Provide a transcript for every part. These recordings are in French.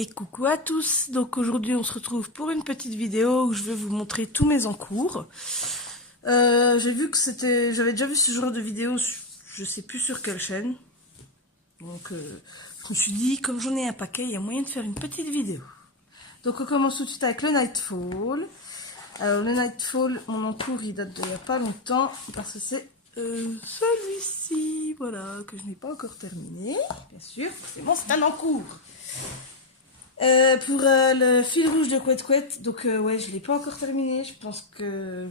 Et coucou à tous, donc aujourd'hui on se retrouve pour une petite vidéo où je vais vous montrer tous mes encours. J'ai vu que j'avais déjà vu ce genre de vidéo, je sais plus sur quelle chaîne. Donc je me suis dit, comme j'en ai un paquet, il y a moyen de faire une petite vidéo. Donc on commence tout de suite avec le Nightfall. Alors le Nightfall, mon encours il date d'il n'y a pas longtemps, parce que c'est celui-ci, voilà, que je n'ai pas encore terminé, bien sûr, c'est bon, c'est un encours. Pour le fil rouge de Couette Couette, donc ouais, je l'ai pas encore terminé. Je pense que,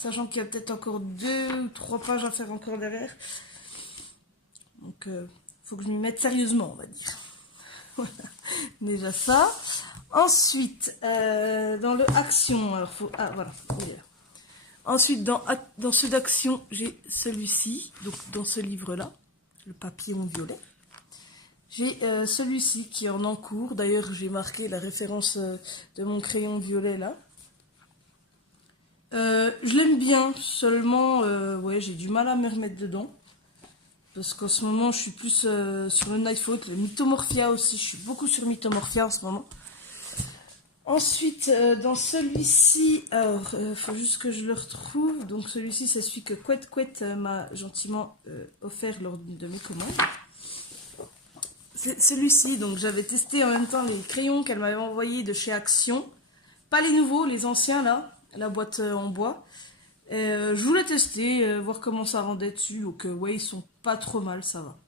sachant qu'il y a peut-être encore 2 ou 3 pages à faire encore derrière, donc faut que je m'y mette sérieusement, on va dire. Voilà, déjà ça. Ensuite, dans le action, alors faut, ah voilà, il est là. Ensuite, dans ceux d'action, j'ai celui-ci, donc dans ce livre-là, le papillon violet. J'ai celui-ci qui est en encours. D'ailleurs, j'ai marqué la référence de mon crayon violet là. Je l'aime bien, seulement ouais, j'ai du mal à me remettre dedans. Parce qu'en ce moment, je suis plus sur le Nightfall, le Mythomorphia aussi. Je suis beaucoup sur Mythomorphia en ce moment. Ensuite, dans celui-ci, alors, faut juste que je le retrouve. Donc celui-ci, c'est celui que Couette Couette m'a gentiment offert lors de mes commandes. C'est celui-ci, donc j'avais testé en même temps les crayons qu'elle m'avait envoyés de chez Action. Pas les nouveaux, les anciens là, la boîte en bois. Je voulais tester, voir comment ça rendait dessus. Donc ouais, ils sont pas trop mal, ça va.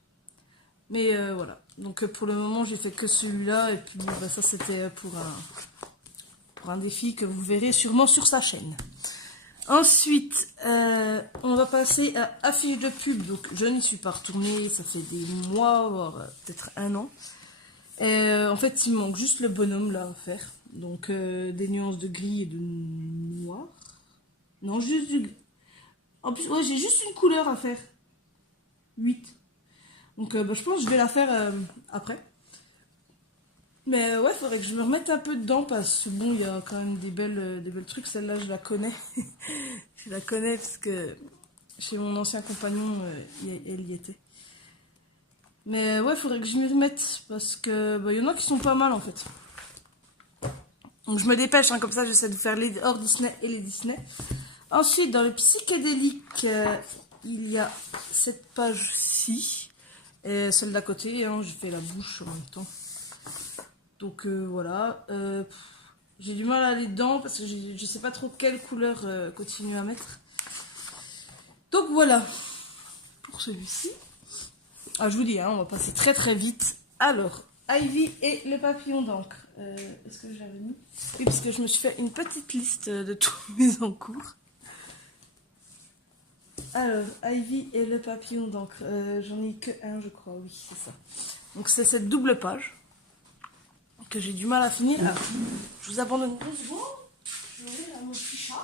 Mais voilà, donc pour le moment j'ai fait que celui-là. Et puis bah, ça c'était pour un défi que vous verrez sûrement sur sa chaîne. Ensuite, on va passer à affiche de pub. Donc, je n'y suis pas retournée, ça fait des mois, voire peut-être un an. En fait, il manque juste le bonhomme là à faire. Donc, des nuances de gris et de noir. Non, juste du gris. En plus, ouais, j'ai juste une couleur à faire. 8. Donc, bah, je pense que je vais la faire après. Mais ouais, faudrait que je me remette un peu dedans parce que bon, il y a quand même des belles trucs. Celle-là, je la connais. Je la connais parce que chez mon ancien compagnon, elle y était. Mais ouais, faudrait que je m'y remette parce que bah, y en a qui sont pas mal en fait. Donc je me dépêche, hein, comme ça j'essaie de faire les hors Disney et les Disney. Ensuite, dans le psychédélique, il y a cette page-ci. Et celle d'à côté, hein, je fais la bouche en même temps. Donc voilà, j'ai du mal à aller dedans parce que je sais pas trop quelle couleur continuer à mettre. Donc voilà, pour celui-ci. Ah, je vous dis, hein, on va passer très très vite. Alors, Ivy et le papillon d'encre. Est-ce que j'avais mis? Oui, parce que je me suis fait une petite liste de tous mes encours. Alors, Ivy et le papillon d'encre. J'en ai que un, je crois, oui, c'est ça. Donc c'est cette double page que j'ai du mal à finir. Alors, je vous abandonne 2 secondes. Je vais ouvrir à mon petit chat.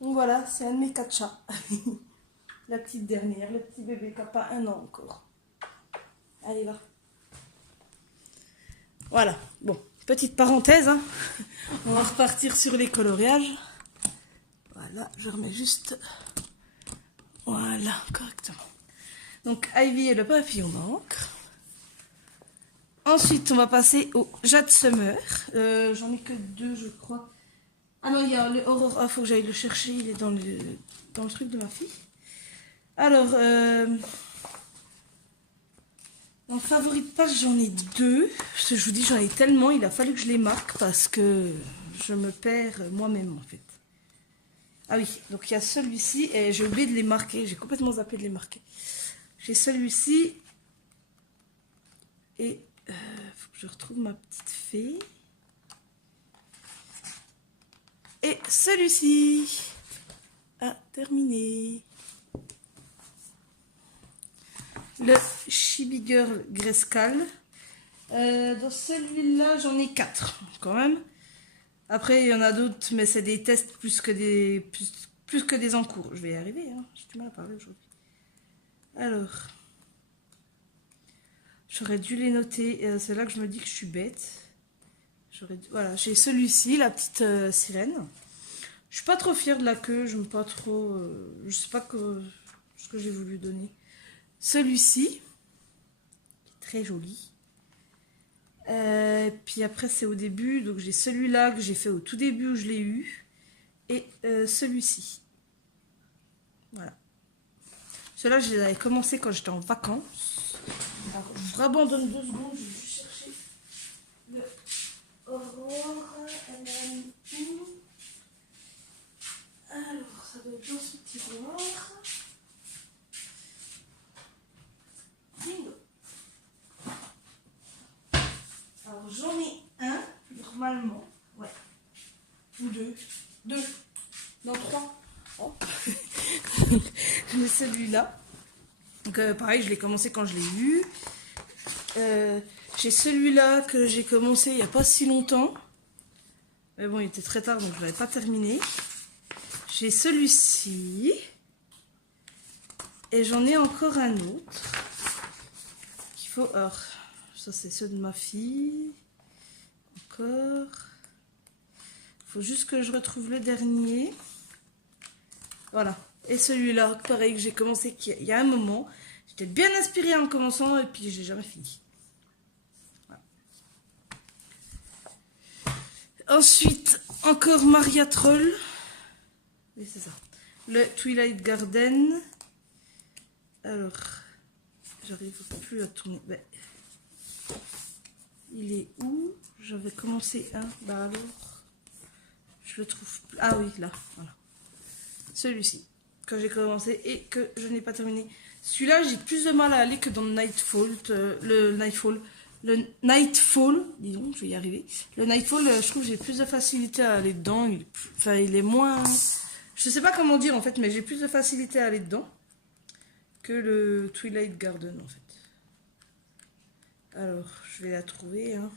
Donc voilà, c'est un de mes 4 chats. La petite dernière, le petit bébé qui n'a pas 1 an encore. Allez, va. Voilà, bon, petite parenthèse, hein. On va repartir sur les coloriages. Voilà, je remets juste, voilà, correctement. Donc, Ivy et le papillon d'encre. Ensuite, on va passer au Jade Summer. J'en ai que 2, je crois. Ah non, il y a le Aurora, faut que j'aille le chercher, il est dans le truc de ma fille. Alors, en favori de page, j'en ai 2. Parce que je vous dis, j'en ai tellement, il a fallu que je les marque parce que je me perds moi-même en fait. Ah oui, donc il y a celui-ci et j'ai oublié de les marquer, j'ai complètement zappé de les marquer. J'ai celui-ci et faut que je retrouve ma petite fée. Et celui-ci a terminé. Le Chibi Girl Grayscale. Dans celui-là, j'en ai 4 quand même. Après, il y en a d'autres, mais c'est des tests plus que des encours. Je vais y arriver, hein. J'ai du mal à parler aujourd'hui. Alors, j'aurais dû les noter. C'est là que je me dis que je suis bête. Voilà, j'ai celui-ci, la petite sirène. Je suis pas trop fière de la queue, je n'aime pas trop. Je sais pas ce que j'ai voulu donner. Celui-ci, qui est très joli. Puis après, c'est au début, donc j'ai celui-là que j'ai fait au tout début où je l'ai eu. Et celui-ci. Voilà. Ceux-là, je les avais commencé quand j'étais en vacances. Alors, je vous abandonne 2 secondes, je vais juste chercher le Aurore. Alors, ça doit être dans ce petit tiroir. Bingo. Alors, j'en ai un, normalement. Ouais. Ou 2. 2. Non, 3. Oh. J'ai celui-là. Donc pareil, je l'ai commencé quand je l'ai eu. J'ai celui-là que j'ai commencé il n'y a pas si longtemps. Mais bon, il était très tard, donc je l'avais pas terminé. J'ai celui-ci. Et j'en ai encore un autre. Qu'il faut... Alors, ça c'est ceux de ma fille. Encore. Il faut juste que je retrouve le dernier. Voilà. Et celui-là, pareil, que j'ai commencé il y a un moment. J'étais bien inspirée en commençant et puis j'ai jamais fini. Voilà. Ensuite, encore Maria Troll. Oui, c'est ça. Le Twilight Garden. Alors, j'arrive plus à tourner. Ben, il est où? J'avais commencé un. Bah alors, je le trouve plus. Ah oui, là. Voilà. Celui-ci. Que j'ai commencé et que je n'ai pas terminé. Celui-là, j'ai plus de mal à aller que dans le Nightfall. Le Nightfall, disons, je vais y arriver. Le Nightfall, je trouve que j'ai plus de facilité à aller dedans. Il est moins... Je sais pas comment dire en fait, mais j'ai plus de facilité à aller dedans que le Twilight Garden en fait. Alors, je vais la trouver. Hein.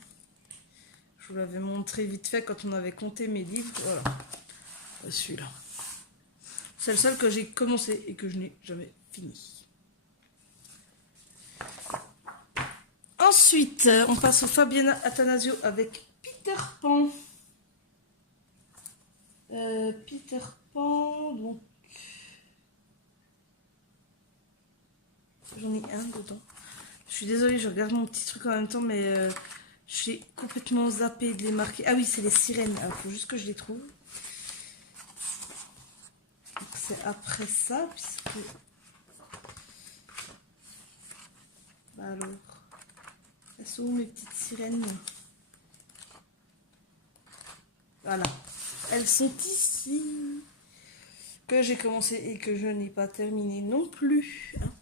Je vous l'avais montré vite fait quand on avait compté mes livres. Voilà. Celui-là. C'est le seul que j'ai commencé et que je n'ai jamais fini. Ensuite, on passe au Fabiana Attanasio avec Peter Pan. Peter Pan, donc... J'en ai un dedans. Je suis désolée, je regarde mon petit truc en même temps, mais je suis complètement zappée de les marquer. Ah oui, c'est les sirènes. Il faut juste que je les trouve. C'est après ça, puisque... Bah alors... Elles sont où mes petites sirènes? Voilà. Elles sont ici. Que j'ai commencé et que je n'ai pas terminé non plus. Hein.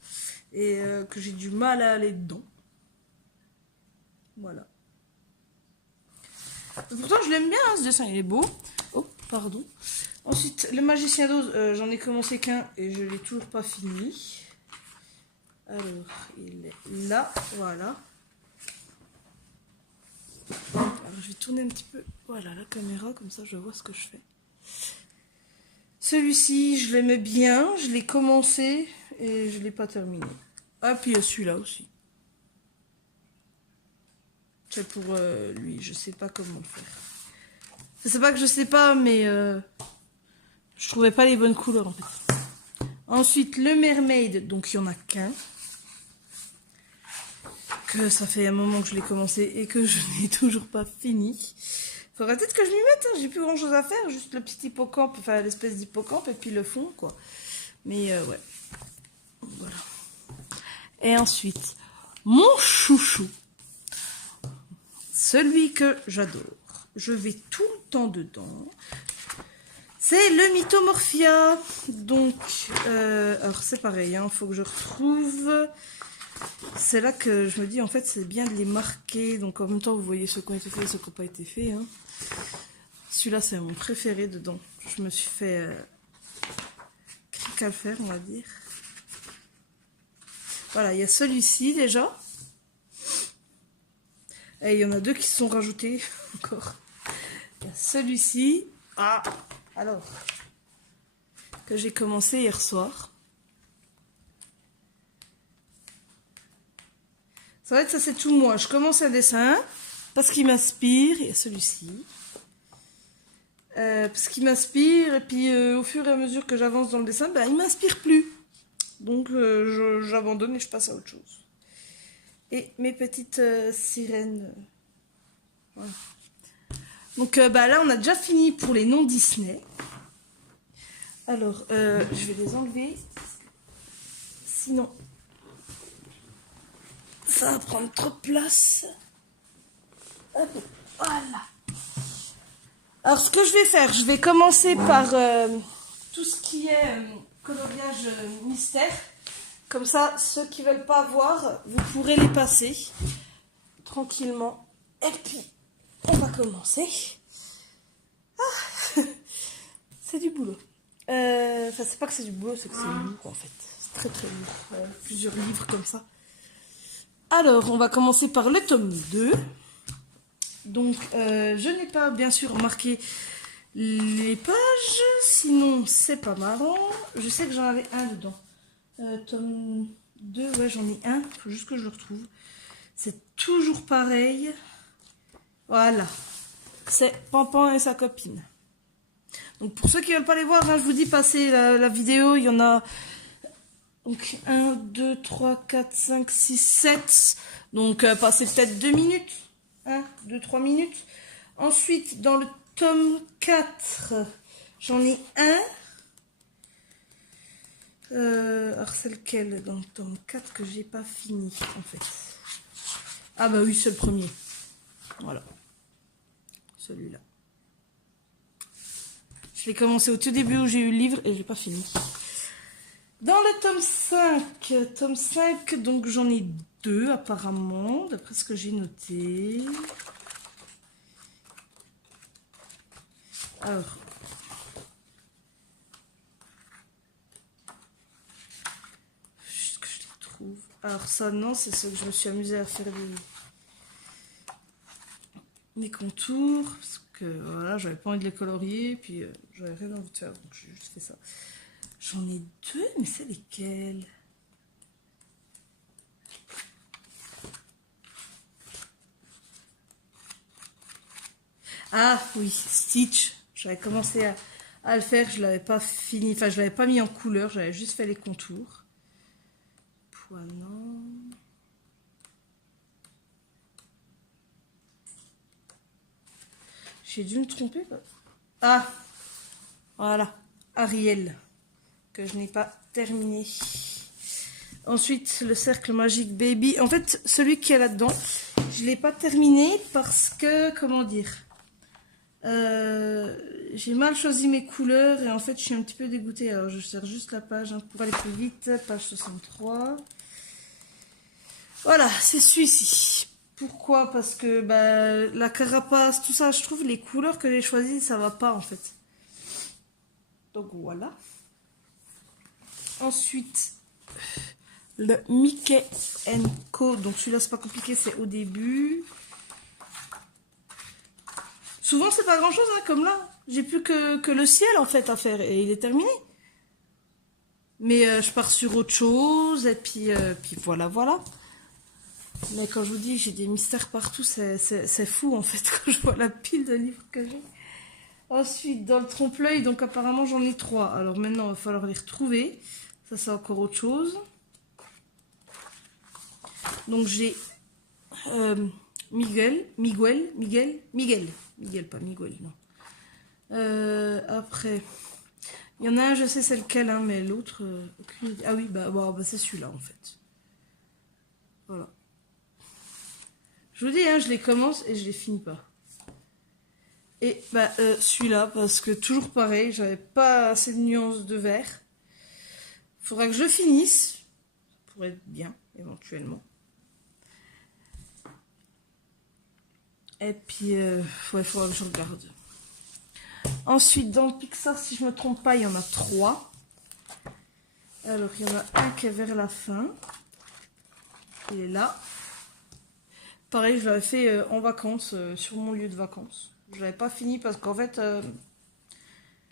Et que j'ai du mal à aller dedans. Voilà. Pourtant, je l'aime bien, hein, ce dessin, il est beau. Oh, pardon. Ensuite, le Magicien d'Oz, j'en ai commencé qu'un et je l'ai toujours pas fini. Alors, il est là, voilà. Alors, je vais tourner un petit peu, voilà, la caméra, comme ça je vois ce que je fais. Celui-ci, je l'aimais bien, je l'ai commencé et je l'ai pas terminé. Ah, puis il y a celui-là aussi. C'est pour lui, je sais pas comment le faire. C'est pas que je sais pas, mais je trouvais pas les bonnes couleurs en fait. Ensuite, le Mermaid, donc il y en a qu'un. Que ça fait un moment que je l'ai commencé et que je n'ai toujours pas fini. Faudrait peut-être que je m'y mette, hein. J'ai plus grand chose à faire, juste le petit hippocampe, enfin l'espèce d'hippocampe et puis le fond quoi. Mais ouais. Voilà. Et ensuite, mon chouchou. Celui que j'adore. Je vais tout le temps dedans. C'est le Mythomorphia. Donc, alors c'est pareil, hein, faut que je retrouve. C'est là que je me dis, en fait, c'est bien de les marquer. Donc, en même temps, vous voyez ce qui a été fait et ce qui n'a pas été fait. Hein. Celui-là, c'est mon préféré dedans. Je me suis fait cric à le faire, on va dire. Voilà, il y a celui-ci déjà. Et il y en a 2 qui se sont rajoutés encore. Il y a celui-ci. Ah, alors, que j'ai commencé hier soir. Ça va être ça, c'est tout moi. Je commence un dessin parce qu'il m'inspire. Il y a celui-ci. Parce qu'il m'inspire. Et puis au fur et à mesure que j'avance dans le dessin, ben, il m'inspire plus. Donc j'abandonne et je passe à autre chose. Et mes petites sirènes. Voilà. Donc bah, là, on a déjà fini pour les noms Disney. Alors, je vais les enlever. Sinon, ça va prendre trop de place. Hop, voilà. Alors, ce que je vais faire, je vais commencer par tout ce qui est coloriage mystère. Comme ça, ceux qui veulent pas voir, vous pourrez les passer tranquillement. Et puis, on va commencer. Ah, c'est du boulot. Enfin, c'est pas que c'est du boulot, c'est que c'est lourd en fait. C'est très très lourd. Plusieurs livres comme ça. Alors, on va commencer par le tome 2. Donc, je n'ai pas bien sûr marqué les pages, sinon c'est pas marrant. Je sais que j'en avais un dedans. Tome 2, ouais, j'en ai un. Il faut juste que je le retrouve. C'est toujours pareil. Voilà. C'est Pampan et sa copine. Donc, pour ceux qui ne veulent pas les voir, hein, je vous dis, passez la vidéo. Il y en a donc 1, 2, 3, 4, 5, 6, 7. Donc, passez peut-être 2 minutes. 1, 2, 3 minutes. Ensuite, dans le tome 4, j'en ai un. Alors, c'est lequel dans le tome 4 que j'ai pas fini, en fait? Ah bah oui, c'est le premier. Voilà. Celui-là. Je l'ai commencé au tout début où j'ai eu le livre et je l'ai pas fini. Dans le tome 5, donc j'en ai 2 apparemment, d'après ce que j'ai noté. Alors, juste que je les trouve. Alors ça, non, c'est ce que je me suis amusée à faire des contours, parce que voilà, j'avais pas envie de les colorier, puis j'avais rien envie de faire, donc j'ai juste fait ça. J'en ai 2, mais c'est lesquels? Ah oui, Stitch. J'avais commencé à le faire, je l'avais pas fini, enfin je l'avais pas mis en couleur, j'avais juste fait les contours. Poignant. J'ai dû me tromper. Ah, voilà, Ariel, que je n'ai pas terminé. Ensuite, le cercle magique baby. En fait, celui qui est là-dedans, je l'ai pas terminé parce que, comment dire, j'ai mal choisi mes couleurs et en fait, je suis un petit peu dégoûtée. Alors, je sers juste la page pour aller plus vite. Page 63. Voilà, c'est celui-ci. Pourquoi? Parce que bah, la carapace, tout ça, je trouve les couleurs que j'ai choisies, ça va pas en fait. Donc voilà. Ensuite, le Mickey Co. Donc celui-là, c'est pas compliqué, c'est au début. Souvent, c'est pas grand-chose, hein, comme là. J'ai plus que le ciel en fait à faire et il est terminé. Mais je pars sur autre chose et puis voilà, voilà. Mais quand je vous dis j'ai des mystères partout, c'est fou en fait quand je vois la pile de livres que j'ai. Ensuite, dans le trompe-l'œil, donc apparemment j'en ai 3. Alors maintenant, il va falloir les retrouver. Ça, c'est encore autre chose. Donc j'ai Miguel, pas Miguel, non. Après, il y en a un, je sais c'est lequel, hein, mais l'autre, aucune idée. Ah oui, bah c'est celui-là en fait. Voilà. Je vous dis, hein, je les commence et je les finis pas. Et bah celui-là, parce que toujours pareil, j'avais pas assez de nuances de vert. Faudra que je finisse. Ça pourrait être bien, éventuellement. Et puis, ouais, faudra que je regarde. Ensuite, dans le Pixar, si je me trompe pas, il y en a 3. Alors, il y en a un qui est vers la fin. Il est là. Pareil, je l'avais fait en vacances, sur mon lieu de vacances. Je l'avais pas fini parce qu'en fait,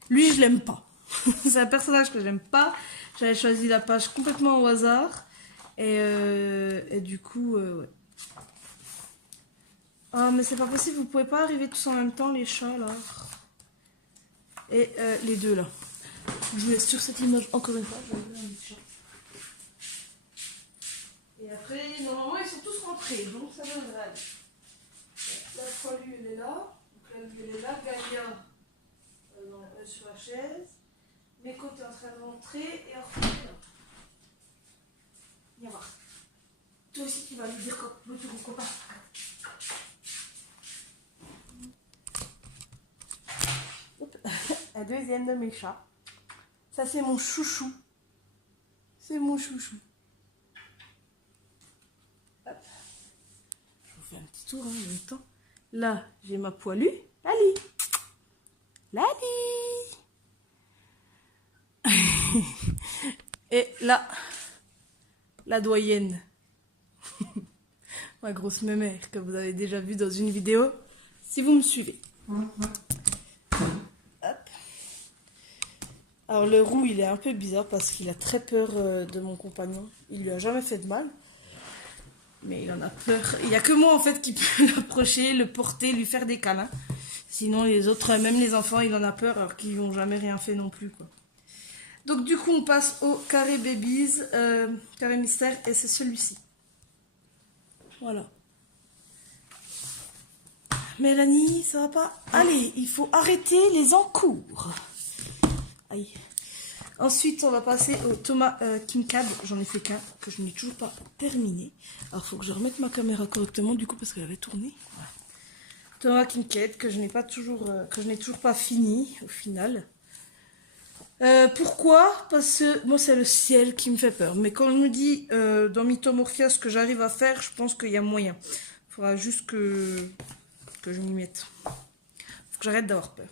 lui, je l'aime pas. C'est un personnage que j'aime pas. J'avais choisi la page complètement au hasard. Et du coup, ouais. Ah, mais c'est pas possible, vous pouvez pas arriver tous en même temps, les chats, là. Et les deux, là. Je vais sur cette image, encore une fois, je vais ouvrir les chats. Et après, normalement, ils sont tous rentrés, donc ça devrait aller. La poilue, elle est là. Donc là, lui, elle est là. Galia, sur la chaise. Meko est en train de rentrer et Orphée est là. Viens voir. Toi aussi, tu vas lui dire bonjour au copain. Un deuxième de mes chats. Ça, c'est mon chouchou. C'est mon chouchou. Hop. Je vous fais un petit tour en même temps. Là, j'ai ma poilue. Lali. Lali. Et là, la doyenne. Ma grosse mémère que vous avez déjà vue dans une vidéo, si vous me suivez. Hop. Alors le roux, il est un peu bizarre parce qu'il a très peur de mon compagnon. Il lui a jamais fait de mal. Mais il en a peur. Il n'y a que moi en fait qui peut l'approcher, le porter, lui faire des câlins. Sinon les autres, même les enfants, il en a peur alors qu'ils n'ont jamais rien fait non plus, quoi. Donc du coup on passe au carré babies, carré mystère, et c'est celui-ci. Voilà. Mélanie, ça va pas? Allez, il faut arrêter les encours. Aïe. Ensuite, on va passer au Thomas Kinkade. J'en ai fait qu'un, que je n'ai toujours pas terminé. Alors, il faut que je remette ma caméra correctement, du coup, parce qu'elle avait tourné. Voilà. Thomas Kinkade, que je n'ai toujours pas fini, au final. Pourquoi? Parce que moi, c'est le ciel qui me fait peur. Mais quand je me dis, dans Mythomorphia, ce que j'arrive à faire, je pense qu'il y a moyen. Il faudra juste que je m'y mette. Faut que j'arrête d'avoir peur.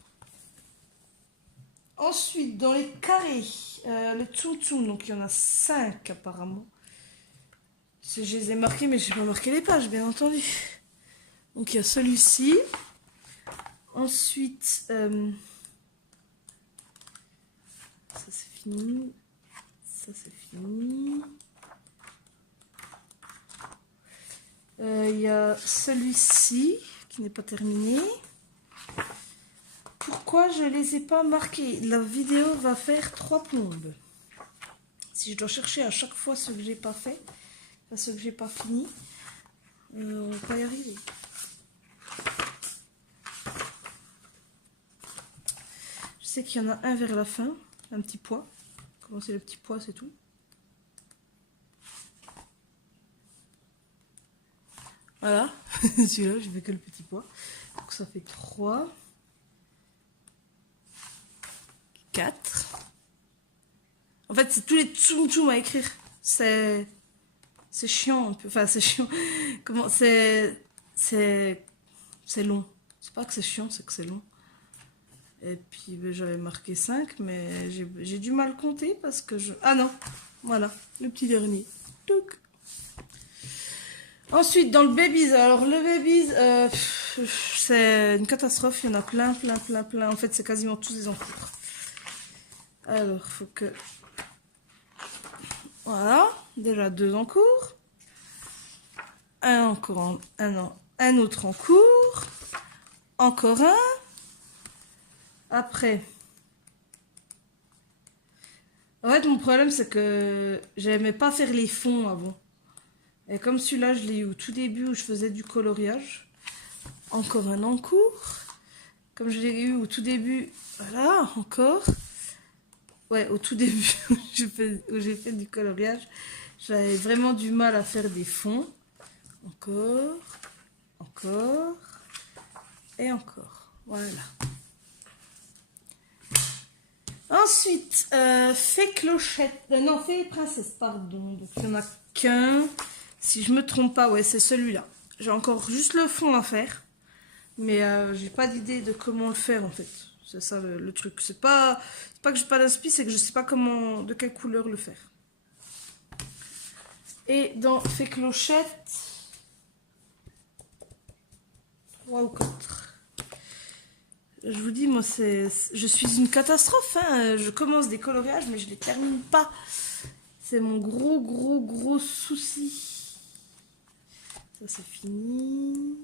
Ensuite, dans les carrés, le Tsum Tsum, donc il y en a 5 apparemment. Je les ai marqués, mais je n'ai pas marqué les pages, bien entendu. Donc il y a celui-ci. Ensuite, ça c'est fini. Ça c'est fini. Il y a celui-ci qui n'est pas terminé. Pourquoi je les ai pas marqués? La vidéo va faire 3 plombes. Si je dois chercher à chaque fois ce que j'ai pas fait, enfin ce que j'ai pas fini, on va pas y arriver. Je sais qu'il y en a un vers la fin, un petit pois. Comment c'est le petit pois, c'est tout. Voilà, celui-là, je fais que le petit pois. Donc ça fait 3. 4. En fait, c'est tous les tsum tsum à écrire. C'est chiant un peu. Enfin, c'est chiant. Comment c'est long. C'est pas que c'est chiant, c'est que c'est long. Et puis ben, j'avais marqué 5, mais j'ai du mal compter parce que je... Ah non, voilà, le petit dernier. Touc. Ensuite, dans le babies, alors le babies, c'est une catastrophe, il y en a plein. En fait, c'est quasiment tous des encours. Alors, faut que... Voilà, déjà 2 en cours. Un autre en cours. Encore un. Après. En fait, mon problème, c'est que j'aimais pas faire les fonds avant. Et comme celui-là, je l'ai eu au tout début où je faisais du coloriage. Encore un en cours. Comme je l'ai eu au tout début, voilà, encore. Ouais, au tout début où j'ai fait du coloriage, j'avais vraiment du mal à faire des fonds. Encore, et encore. Voilà. Ensuite, fée clochette. Non, fée princesse, pardon. Donc il n'y en a qu'un. Si je me trompe pas, ouais, c'est celui-là. J'ai encore juste le fond à faire. Mais j'ai pas d'idée de comment le faire en fait. C'est ça le truc. C'est pas que j'ai pas d'inspi, c'est que je sais pas comment, de quelle couleur le faire. Et dans Fée Clochette, 3 ou 4. Je vous dis, moi, je suis une catastrophe. Hein. Je commence des coloriages, mais je les termine pas. C'est mon gros souci. Ça, c'est fini.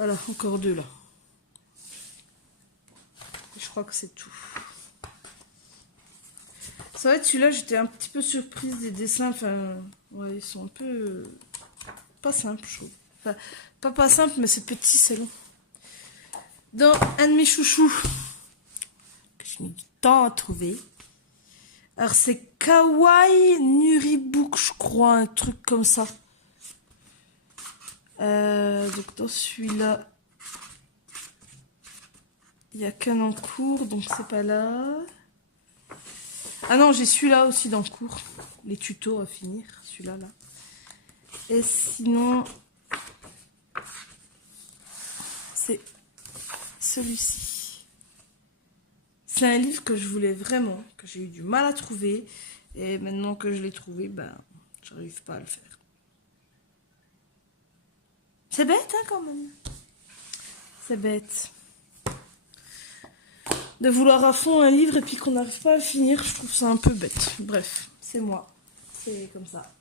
Voilà, encore 2 là. Je crois que c'est tout. Ça va être celui-là, j'étais un petit peu surprise des dessins. Enfin, ouais, ils sont un peu pas simples, je trouve. Enfin, pas simple, mais c'est petit, c'est long. Dans un de mes chouchous, que je mets du temps à trouver. Alors, c'est Kawaii Nuribook, je crois, un truc comme ça. Donc, dans celui-là, il n'y a qu'un en cours, donc c'est pas là. Ah non, j'ai celui-là aussi dans le cours. Les tutos à finir, celui-là, là. Et sinon, c'est celui-ci. C'est un livre que je voulais vraiment, que j'ai eu du mal à trouver. Et maintenant que je l'ai trouvé, ben, j'arrive pas à le faire. C'est bête, hein, quand même. C'est bête. De vouloir à fond un livre et puis qu'on n'arrive pas à le finir, je trouve ça un peu bête. Bref, c'est moi. C'est comme ça.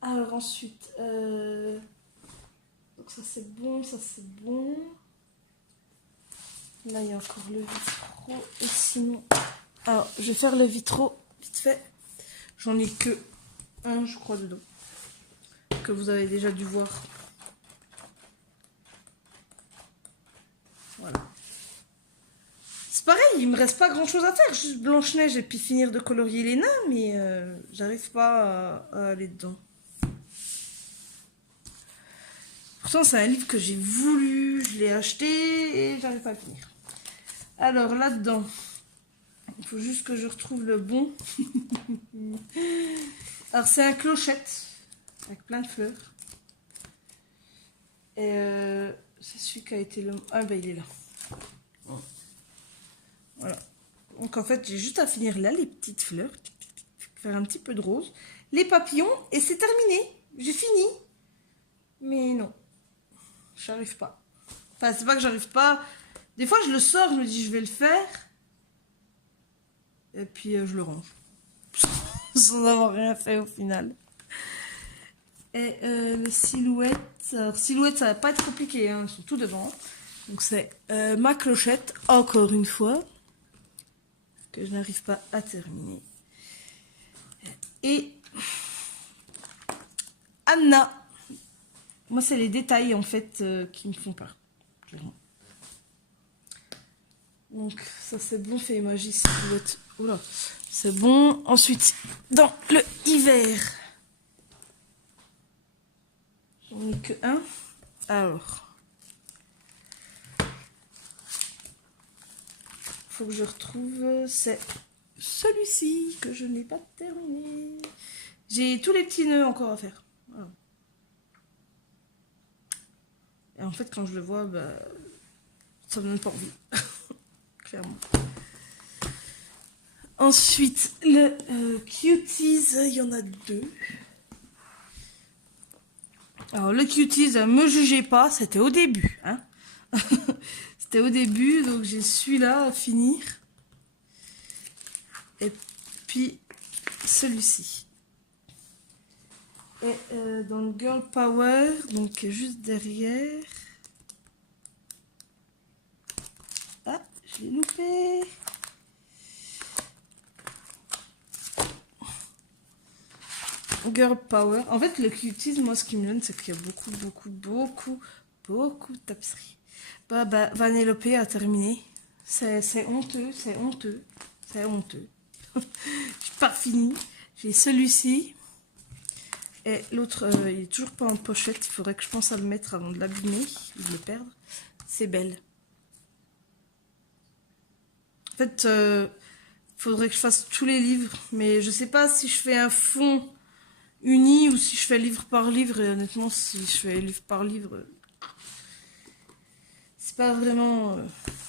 Alors ensuite, donc ça c'est bon, ça c'est bon. Là il y a encore le vitraux. Et sinon, alors je vais faire le vitraux vite fait. J'en ai que un, je crois, dedans. Que vous avez déjà dû voir. Voilà. C'est pareil, il me reste pas grand chose à faire. Juste Blanche-Neige et puis finir de colorier les nains, mais j'arrive pas à aller dedans. Pourtant, c'est un livre que j'ai voulu, je l'ai acheté et j'arrive pas à le finir. Alors là-dedans, il faut juste que je retrouve le bon. Alors c'est un clochette avec plein de fleurs. Et c'est celui qui a été le... Ah bah il est là. Voilà. Donc en fait, j'ai juste à finir là les petites fleurs. Faire un petit peu de rose. Les papillons et c'est terminé. J'ai fini. Mais non. J'arrive pas. Enfin, c'est pas que j'arrive pas. Des fois, je le sors, je me dis je vais le faire. Et puis, je le range. Sans avoir rien fait au final. Et les silhouettes. Alors, silhouettes, ça va pas être compliqué. Hein, elles sont tout devant. Donc, c'est ma clochette, encore une fois. Que je n'arrive pas à terminer. Et Anna. Moi, c'est les détails, en fait, qui me font peur. Clairement. Donc, ça, c'est bon. Fait emoji, silhouette. Oula. C'est bon. Ensuite, dans le hiver. J'en ai que un. Alors. Faut que je retrouve. C'est celui-ci que je n'ai pas terminé. J'ai tous les petits nœuds encore à faire. Voilà. Et en fait, quand je le vois, bah, ça me donne pas envie. Clairement. Ensuite, le Cuties, il y en a 2. Alors, le Cuties, me jugez pas, c'était au début. Hein. C'était au début, donc j'ai celui-là à finir. Et puis, celui-ci. Et dans le Girl Power, donc juste derrière. Ah, je l'ai loupé. Girl Power. En fait, le Cuties, moi, ce qui me donne, c'est qu'il y a beaucoup de tapisseries. Bah, Vanellope a terminé. C'est honteux, c'est honteux. C'est honteux. Je suis pas fini. J'ai celui-ci. Et l'autre, il est toujours pas en pochette. Il faudrait que je pense à le mettre avant de l'abîmer ou de le perdre. C'est belle. En fait, faudrait que je fasse tous les livres. Mais je sais pas si je fais un fond uni ou si je fais livre par livre. Et honnêtement, si je fais livre par livre, c'est pas vraiment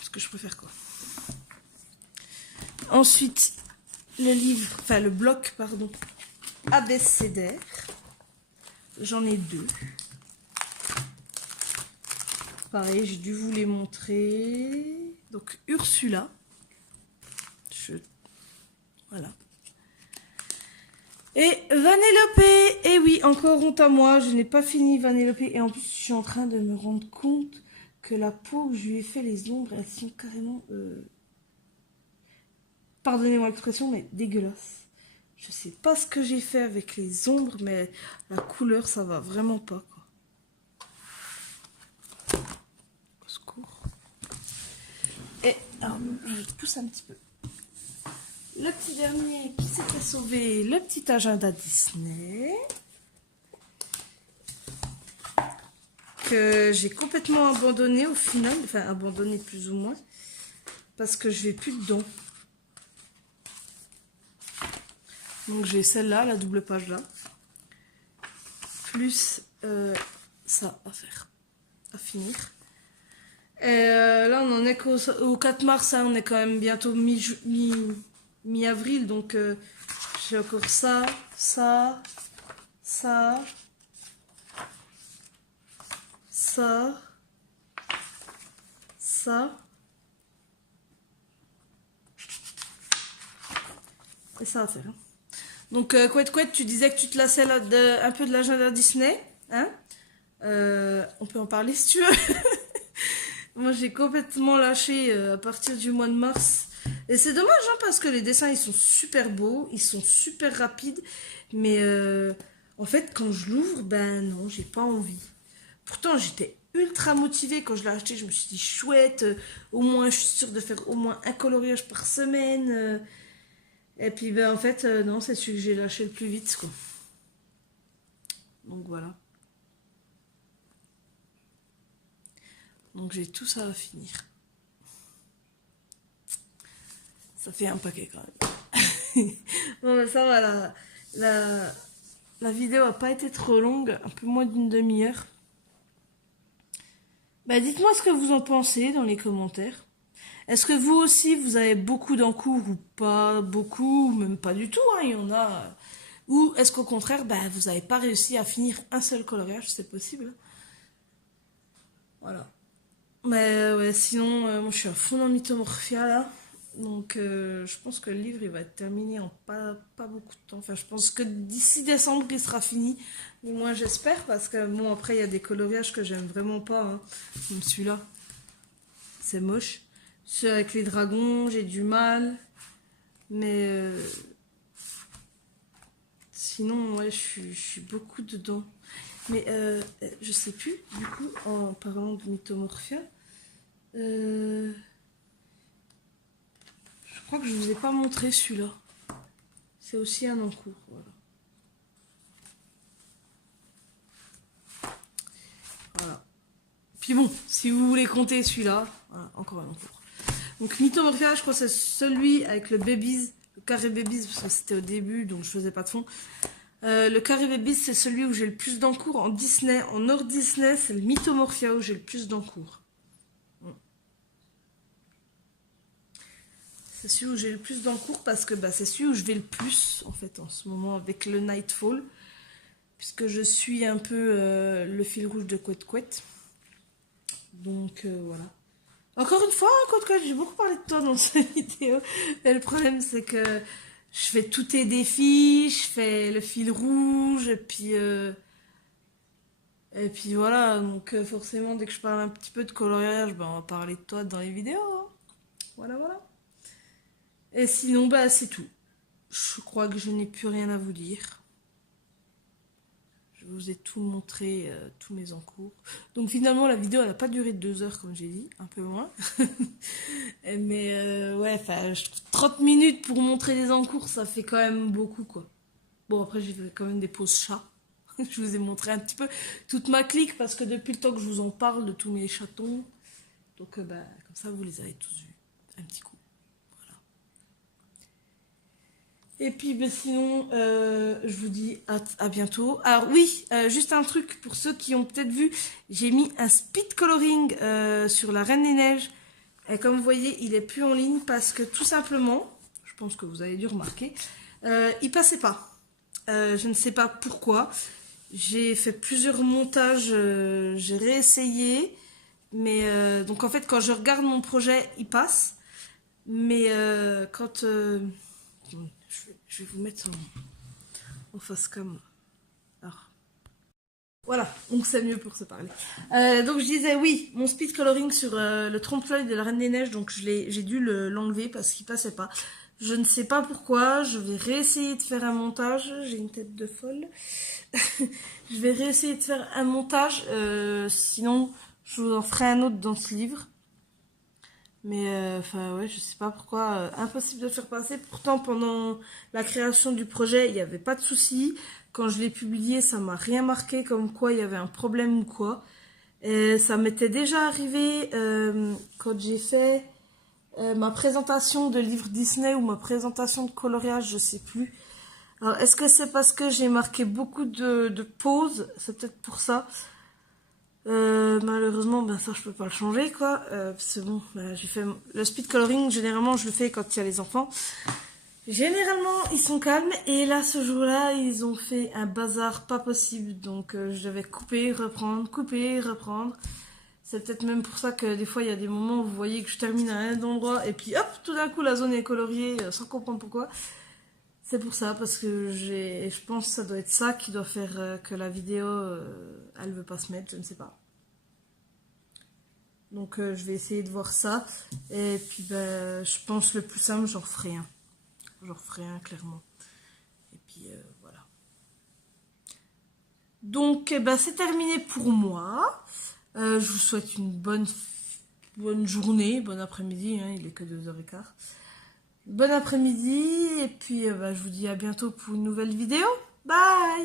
ce que je préfère, quoi. Ensuite, le livre, enfin le bloc, pardon, abécédaire. J'en ai 2. Pareil, j'ai dû vous les montrer. Donc Ursula. Voilà. Et Vanellope, et oui, encore honte à moi, je n'ai pas fini Vanellope. Et en plus, je suis en train de me rendre compte que la peau où je lui ai fait les ombres, elles sont carrément, pardonnez-moi l'expression, mais dégueulasses. Je sais pas ce que j'ai fait avec les ombres, mais la couleur, ça va vraiment pas, quoi. Au secours. Et alors, je te pousse un petit peu. Le petit dernier qui s'était sauvé, le petit agenda Disney. Que j'ai complètement abandonné au final. Enfin, abandonné plus ou moins. Parce que je vais plus dedans. Donc j'ai celle-là, la double page là. Plus ça à faire. À finir. Et là, on en est au 4 mars. Hein, on est quand même bientôt mi-avril. Donc j'ai encore ça, ça, ça, ça, ça. Et ça à faire. Donc, Couette, tu disais que tu te lassais là un peu de l'agenda Disney. Hein, on peut en parler si tu veux. Moi, j'ai complètement lâché à partir du mois de mars. Et c'est dommage, hein, parce que les dessins, ils sont super beaux, ils sont super rapides. Mais en fait, quand je l'ouvre, ben non, j'ai pas envie. Pourtant, j'étais ultra motivée quand je l'ai acheté. Je me suis dit, chouette, au moins, je suis sûre de faire au moins un coloriage par semaine. Et puis, ben en fait, non, c'est celui que j'ai lâché le plus vite, quoi. Donc, voilà. Donc, j'ai tout ça à finir. Ça fait un paquet, quand même. Bon, ben ça va, la vidéo a pas été trop longue, un peu moins d'une demi-heure. Bah, dites-moi ce que vous en pensez dans les commentaires. Est-ce que vous aussi, vous avez beaucoup d'encours ou pas beaucoup, ou même pas du tout, hein, il y en a. Ou est-ce qu'au contraire, bah, vous n'avez pas réussi à finir un seul coloriage, c'est possible. Voilà. Mais ouais, sinon, moi je suis à fond dans Mythomorphia là. Donc je pense que le livre il va être terminé en pas beaucoup de temps. Enfin, je pense que d'ici décembre il sera fini. Mais moi j'espère parce que bon, après il y a des coloriages que j'aime vraiment pas. Hein. Comme celui-là. C'est moche. Ceux avec les dragons, j'ai du mal. Mais sinon, ouais, je suis beaucoup dedans. Mais je sais plus, du coup, en parlant de Mythomorphia, je crois que je vous ai pas montré celui-là. C'est aussi un encours, voilà. Voilà. Puis bon, si vous voulez compter celui-là, voilà, encore un encours. Donc Mythomorphia, je crois que c'est celui avec le Babies, le carré Babies, parce que c'était au début, donc je faisais pas de fond. Le carré Babies, c'est celui où j'ai le plus d'encours en Disney. En hors Disney, c'est le Mythomorphia où j'ai le plus d'encours. C'est celui où j'ai le plus d'encours parce que bah, c'est celui où je vais le plus en fait en ce moment avec le Nightfall. Puisque je suis un peu le fil rouge de Couette. Donc voilà. Encore une fois, Couette, j'ai beaucoup parlé de toi dans cette vidéo. Et le problème c'est que je fais tous tes défis, je fais le fil rouge et puis voilà. Donc forcément dès que je parle un petit peu de coloriage, bah, on va parler de toi dans les vidéos. Hein. Voilà, voilà. Et sinon, bah, c'est tout. Je crois que je n'ai plus rien à vous dire. Je vous ai tout montré, tous mes encours. Donc finalement, la vidéo, elle n'a pas duré 2 heures, comme j'ai dit. Un peu moins. Mais ouais, 30 minutes pour montrer les encours, ça fait quand même beaucoup, quoi. Bon, après, j'ai fait quand même des pauses chats. Je vous ai montré un petit peu toute ma clique, parce que depuis le temps que je vous en parle de tous mes chatons. Donc, bah, comme ça, vous les avez tous vus. Un petit coup. Et puis ben, sinon, je vous dis à bientôt. Alors oui, juste un truc pour ceux qui ont peut-être vu, j'ai mis un speed coloring sur la Reine des Neiges. Et comme vous voyez, il est plus en ligne parce que tout simplement, je pense que vous avez dû remarquer, il passait pas. Je ne sais pas pourquoi. J'ai fait plusieurs montages, j'ai réessayé. Mais donc en fait, quand je regarde mon projet, il passe. Mais quand... je vais vous mettre en face comme... Alors. Voilà, donc c'est mieux pour se parler. Donc je disais oui, mon speed coloring sur le trompe-l'œil de la Reine des Neiges, donc j'ai dû l'enlever parce qu'il passait pas. Je ne sais pas pourquoi, je vais réessayer de faire un montage, j'ai une tête de folle. Je vais réessayer de faire un montage, sinon je vous en ferai un autre dans ce livre. Mais enfin ouais, je sais pas pourquoi, impossible de le faire passer. Pourtant pendant la création du projet, il n'y avait pas de souci. Quand je l'ai publié, ça m'a rien marqué comme quoi il y avait un problème ou quoi. Et ça m'était déjà arrivé quand j'ai fait ma présentation de livre Disney ou ma présentation de coloriage, je sais plus. Alors est-ce que c'est parce que j'ai marqué beaucoup de pauses? C'est peut-être pour ça. Malheureusement, ben ça je peux pas le changer quoi. C'est bon, ben, j'ai fait le speed coloring. Généralement, je le fais quand il y a les enfants. Généralement, ils sont calmes et là, ce jour-là, ils ont fait un bazar pas possible. Donc, je devais couper, reprendre. C'est peut-être même pour ça que des fois, il y a des moments où vous voyez que je termine à un endroit et puis hop, tout d'un coup, la zone est coloriée sans comprendre pourquoi. C'est pour ça, parce que je pense que ça doit être ça qui doit faire que la vidéo, elle veut pas se mettre, je ne sais pas. Donc, je vais essayer de voir ça. Et puis, ben, je pense le plus simple, j'en ferai un. J'en ferai un, clairement. Et puis, voilà. Donc, eh ben, c'est terminé pour moi. Je vous souhaite une bonne journée, bon après-midi, hein, il est que 2h15. Bon après-midi, et puis ben, je vous dis à bientôt pour une nouvelle vidéo. Bye!